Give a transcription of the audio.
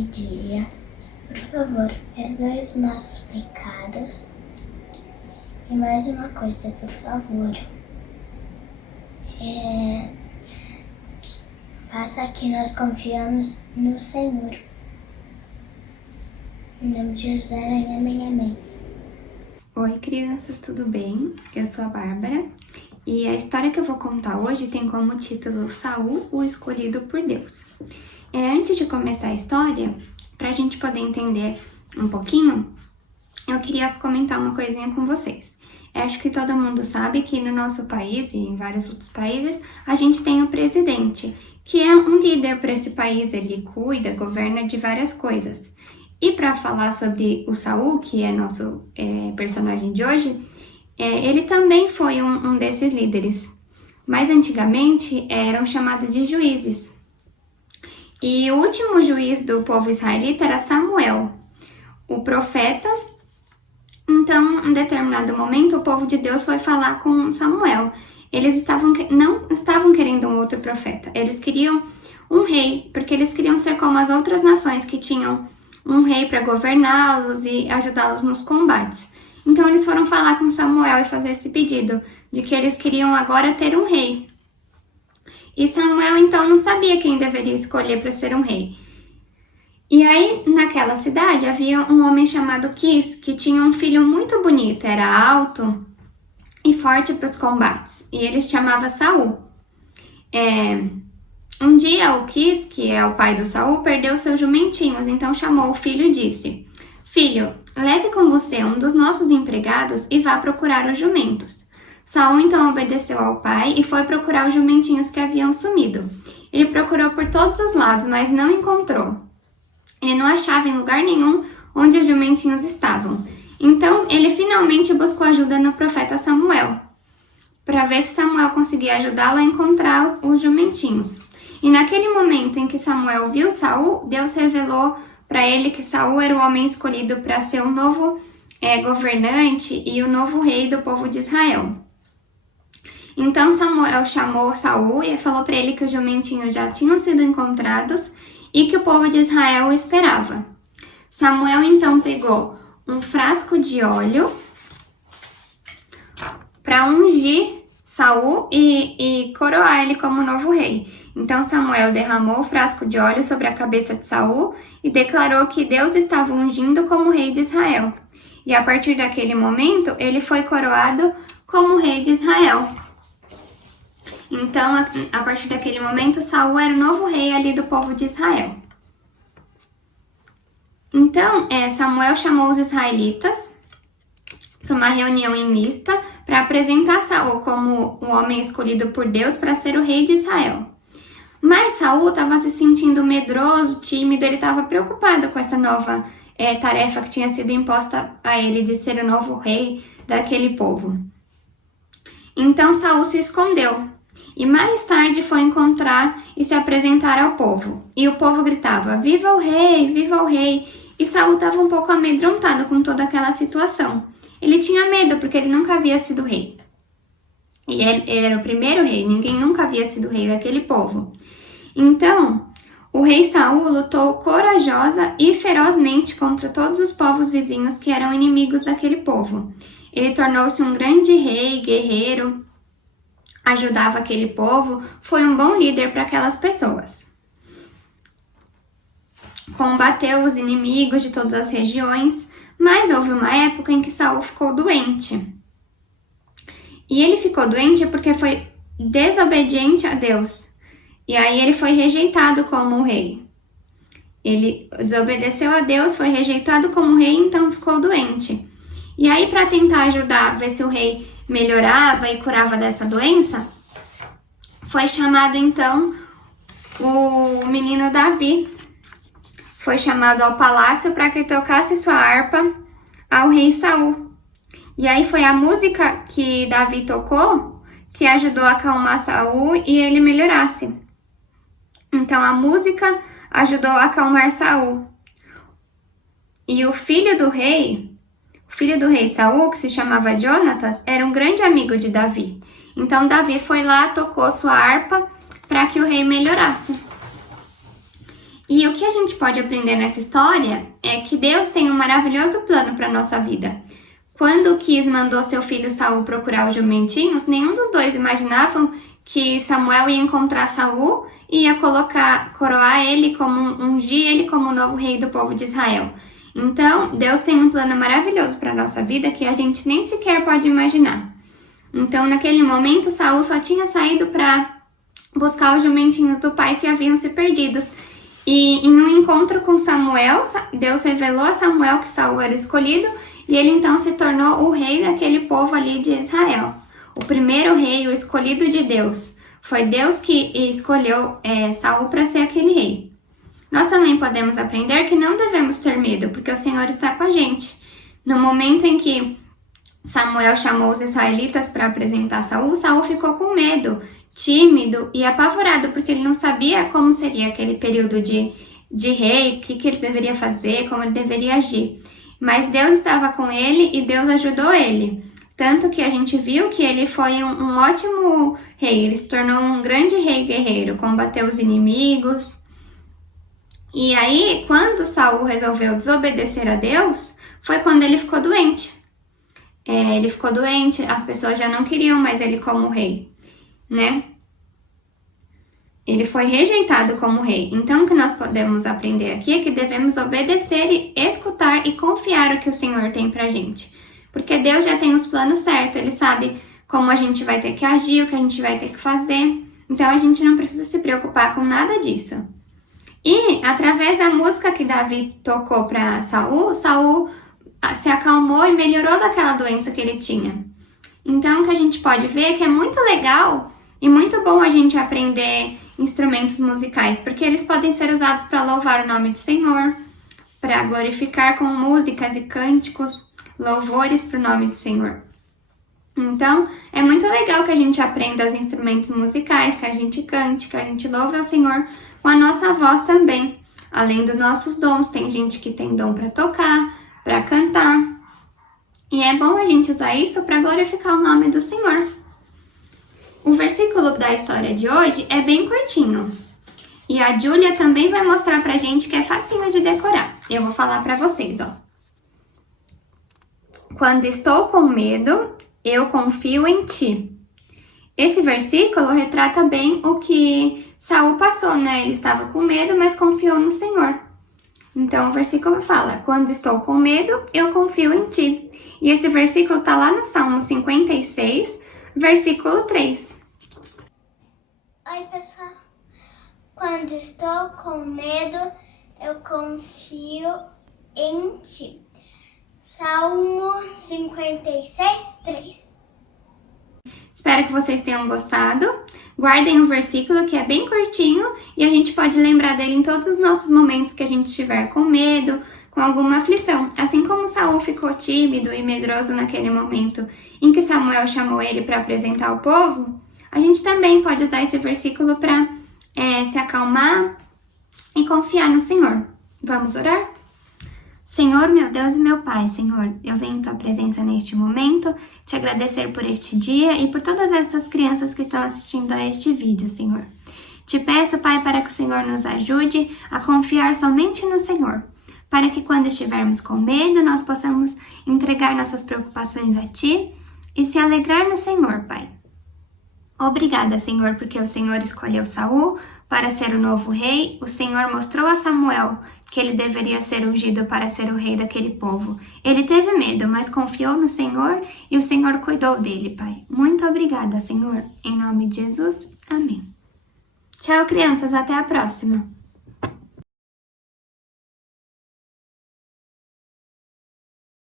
pedia, por favor, perdoe os nossos pecados. E mais uma coisa, por favor, faça que nós confiamos no Senhor. Em nome de Jesus, amém, amém. Oi, crianças, tudo bem? Eu sou a Bárbara e a história que eu vou contar hoje tem como título Saul, o escolhido por Deus. Antes de começar a história, para a gente poder entender um pouquinho, eu queria comentar uma coisinha com vocês. Eu acho que todo mundo sabe que no nosso país e em vários outros países, a gente tem o presidente, que é um líder para esse país, ele cuida, governa de várias coisas. E para falar sobre o Saul, que é nosso personagem de hoje, ele também foi um desses líderes. Mas antigamente eram chamados de juízes. E o último juiz do povo israelita era Samuel, o profeta. Então, em determinado momento, o povo de Deus foi falar com Samuel. Eles não estavam querendo um outro profeta, eles queriam um rei, porque eles queriam ser como as outras nações que tinham um rei para governá-los e ajudá-los nos combates. Então eles foram falar com Samuel e fazer esse pedido de que eles queriam agora ter um rei. E Samuel então não sabia quem deveria escolher para ser um rei. E aí naquela cidade havia um homem chamado Quis, que tinha um filho muito bonito, era alto e forte para os combates. E ele se chamava Saul. Um dia o Quis, que é o pai do Saul, perdeu seus jumentinhos, então chamou o filho e disse: "Filho, leve com você um dos nossos empregados e vá procurar os jumentos." Saul então obedeceu ao pai e foi procurar os jumentinhos que haviam sumido. Ele procurou por todos os lados, mas não encontrou. Ele não achava em lugar nenhum onde os jumentinhos estavam. Então ele finalmente buscou ajuda no profeta Samuel, para ver se Samuel conseguia ajudá-lo a encontrar os jumentinhos. E naquele momento em que Samuel viu Saul, Deus revelou para ele que Saul era o homem escolhido para ser o novo governante e o novo rei do povo de Israel. Então Samuel chamou Saul e falou para ele que os jumentinhos já tinham sido encontrados e que o povo de Israel o esperava. Samuel então pegou um frasco de óleo para ungir Saul e coroar ele como novo rei. Então Samuel derramou o frasco de óleo sobre a cabeça de Saul e declarou que Deus estava ungindo como rei de Israel. E a partir daquele momento, ele foi coroado como rei de Israel. Então, a partir daquele momento, Saul era o novo rei ali do povo de Israel. Então, Samuel chamou os israelitas para uma reunião em Mispa para apresentar Saul como o homem escolhido por Deus para ser o rei de Israel. Mas Saul estava se sentindo medroso, tímido, ele estava preocupado com essa nova tarefa que tinha sido imposta a ele de ser o novo rei daquele povo. Então Saul se escondeu e mais tarde foi encontrar e se apresentar ao povo. E o povo gritava: "Viva o rei, viva o rei!" E Saul estava um pouco amedrontado com toda aquela situação. Ele tinha medo porque ele nunca havia sido rei. E ele era o primeiro rei, ninguém nunca havia sido rei daquele povo. Então, o rei Saul lutou corajosa e ferozmente contra todos os povos vizinhos que eram inimigos daquele povo. Ele tornou-se um grande rei, guerreiro, ajudava aquele povo, foi um bom líder para aquelas pessoas. Combateu os inimigos de todas as regiões, mas houve uma época em que Saul ficou doente. E ele ficou doente porque foi desobediente a Deus. E aí ele foi rejeitado como rei. Ele desobedeceu a Deus, foi rejeitado como rei, então ficou doente. E aí, para tentar ajudar, ver se o rei melhorava e curava dessa doença, foi chamado então o menino Davi. Foi chamado ao palácio para que tocasse sua harpa ao rei Saul. E aí foi a música que Davi tocou que ajudou a acalmar Saul e ele melhorasse. Então a música ajudou a acalmar Saul. E o filho do rei Saul, que se chamava Jonatas, era um grande amigo de Davi. Então Davi foi lá, tocou sua harpa para que o rei melhorasse. E o que a gente pode aprender nessa história é que Deus tem um maravilhoso plano para a nossa vida. Quando Quis mandou seu filho Saul procurar os jumentinhos, nenhum dos dois imaginavam que Samuel ia encontrar Saul e ia coroar ele ungir ele como o novo rei do povo de Israel. Então, Deus tem um plano maravilhoso para a nossa vida que a gente nem sequer pode imaginar. Então, naquele momento, Saul só tinha saído para buscar os jumentinhos do pai que haviam se perdidos. E em um encontro com Samuel, Deus revelou a Samuel que Saul era escolhido e ele então se tornou o rei daquele povo ali de Israel. O primeiro rei, o escolhido de Deus. Foi Deus que escolheu Saul para ser aquele rei. Nós também podemos aprender que não devemos ter medo, porque o Senhor está com a gente. No momento em que Samuel chamou os israelitas para apresentar Saul, Saul ficou com medo, tímido e apavorado, porque ele não sabia como seria aquele período de rei, o que ele deveria fazer, como ele deveria agir. Mas Deus estava com ele e Deus ajudou ele. Tanto que a gente viu que ele foi um ótimo rei, ele se tornou um grande rei guerreiro, combateu os inimigos. E aí, quando Saul resolveu desobedecer a Deus, foi quando ele ficou doente. Ele ficou doente, as pessoas já não queriam mais ele como rei, né? Ele foi rejeitado como rei. Então, o que nós podemos aprender aqui é que devemos obedecer e escutar e confiar o que o Senhor tem pra gente. Porque Deus já tem os planos certos, Ele sabe como a gente vai ter que agir, o que a gente vai ter que fazer. Então, a gente não precisa se preocupar com nada disso. E, através da música que Davi tocou para Saul, Saul se acalmou e melhorou daquela doença que ele tinha. Então, o que a gente pode ver é que é muito legal e muito bom a gente aprender instrumentos musicais, porque eles podem ser usados para louvar o nome do Senhor, para glorificar com músicas e cânticos, louvores para o nome do Senhor. Então, é muito legal que a gente aprenda os instrumentos musicais, que a gente cante, que a gente louve ao Senhor com a nossa voz também. Além dos nossos dons, tem gente que tem dom para tocar, para cantar. E é bom a gente usar isso para glorificar o nome do Senhor. O versículo da história de hoje é bem curtinho. E a Júlia também vai mostrar pra gente que é facinho de decorar. Eu vou falar para vocês, ó. Quando estou com medo, eu confio em ti. Esse versículo retrata bem o que Saul passou, né? Ele estava com medo, mas confiou no Senhor. Então o versículo fala: quando estou com medo, eu confio em ti. E esse versículo tá lá no Salmo 56, versículo 3. Oi, pessoal. Quando estou com medo, eu confio em ti. Salmo 56, 3. Espero que vocês tenham gostado. Guardem o versículo, que é bem curtinho, e a gente pode lembrar dele em todos os nossos momentos que a gente estiver com medo, com alguma aflição. Assim como Saul ficou tímido e medroso naquele momento em que Samuel chamou ele para apresentar o povo, a gente também pode usar esse versículo para se acalmar e confiar no Senhor. Vamos orar? Senhor, meu Deus e meu Pai, Senhor, eu venho em Tua presença neste momento, te agradecer por este dia e por todas essas crianças que estão assistindo a este vídeo, Senhor. Te peço, Pai, para que o Senhor nos ajude a confiar somente no Senhor, para que quando estivermos com medo, nós possamos entregar nossas preocupações a Ti e se alegrar no Senhor, Pai. Obrigada, Senhor, porque o Senhor escolheu Saul para ser o novo rei. O Senhor mostrou a Samuel que ele deveria ser ungido para ser o rei daquele povo. Ele teve medo, mas confiou no Senhor e o Senhor cuidou dele, Pai. Muito obrigada, Senhor. Em nome de Jesus, amém. Tchau, crianças. Até a próxima.